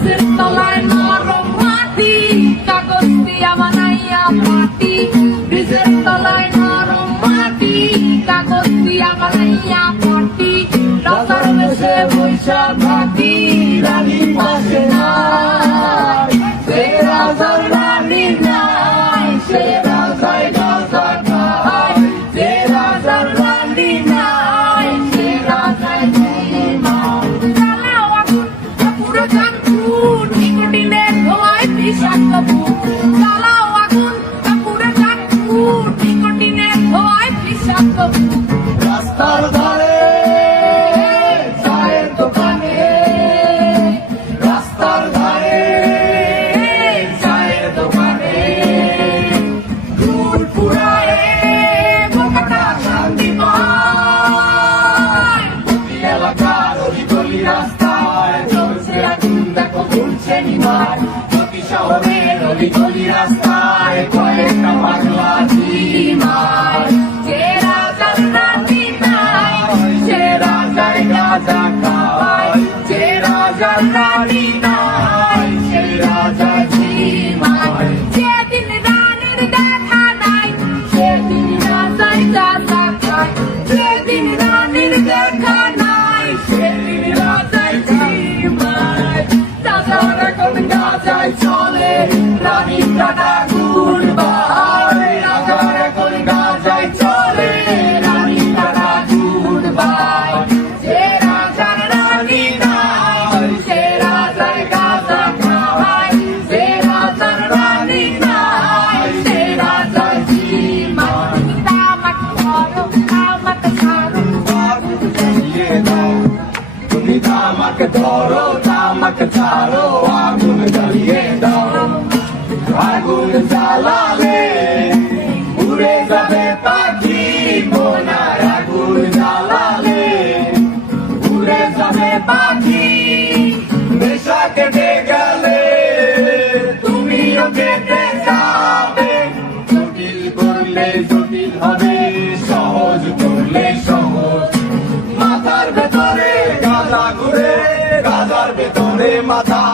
ব্রিজের তলায় নরম মাটি, কাগজ দিয়া বানাইয়া পাটি। ব্রিজের তলায় নরম মাটি, কাগজ দিয়া বানাইয়া পাটি। রাজার বেশে বৈশা ঘাটি, রানী পাশে নাই। সে রাজার রানী নাই, সে রাজায় রাজা খায়। সে রাজার রানী নাই, সে রাজায় বিষাক্ত ভূত। জ্বালাও আগুন কাপুরে কাপুর, নিকোটিনে ধোয়ায় বিষাক্ত ভূত। রাস্তার ধারে চায়ের দোকানে, রাস্তার ধারে চায়ের দোকানে ধূল পুরায় বোকাটা শান্তি পায়। প্রতি এলাকার অলিগলি রাস্তায় চলছে আগুন, দেখো ঝুলছে নিমায়। প্রতি শহরের অলিগলি রাস্তায় কয়েকটা পাগলা ঝিমায়। যে রাজার রানী নাই, সে রাজায় রাজা খায়। যে রাজার রানী নাই, সে রাজা ঝিমায়। যেদিন রানীর দেখা নাই, সেদিন রাজায় রাজা খায়। যেদিন রানীর দেখা নাই, সেদিন রাজায় ঝিমায়। রাজার এখন গাজায় চলে, রানীর কাটা গুণ বাহায়। রাজার এখন গাজায় চলে, রানীর কাটা গুণ বাহায়। যে রাজার রানী নাই, সে রাজায় গাজা খাওয়ায়। যে রাজার রানী নাই, সে রাজায় ঝিমায়। তামাক ধরো, তামাক ছাড়ো, আগুন জ্বালিয়ে দাও। তুমি তামাক ধরো, তামাক ছাড়ো, আগুন জ্বালিয়ে দাও। আগুন জ্বালালে উড়ে যাবে পাখি মোনায়। আগুন জ্বালালে উড়ে যাবে পাখি। নেশা কেটে গেলে তুমিও কেটে যাবে। জটিল করলে জটিল হবে, সহজ করলে সহজ। মাথার ভেতরে গাঁজা ঘুরে, গাঁজার ভেতরে মাথা।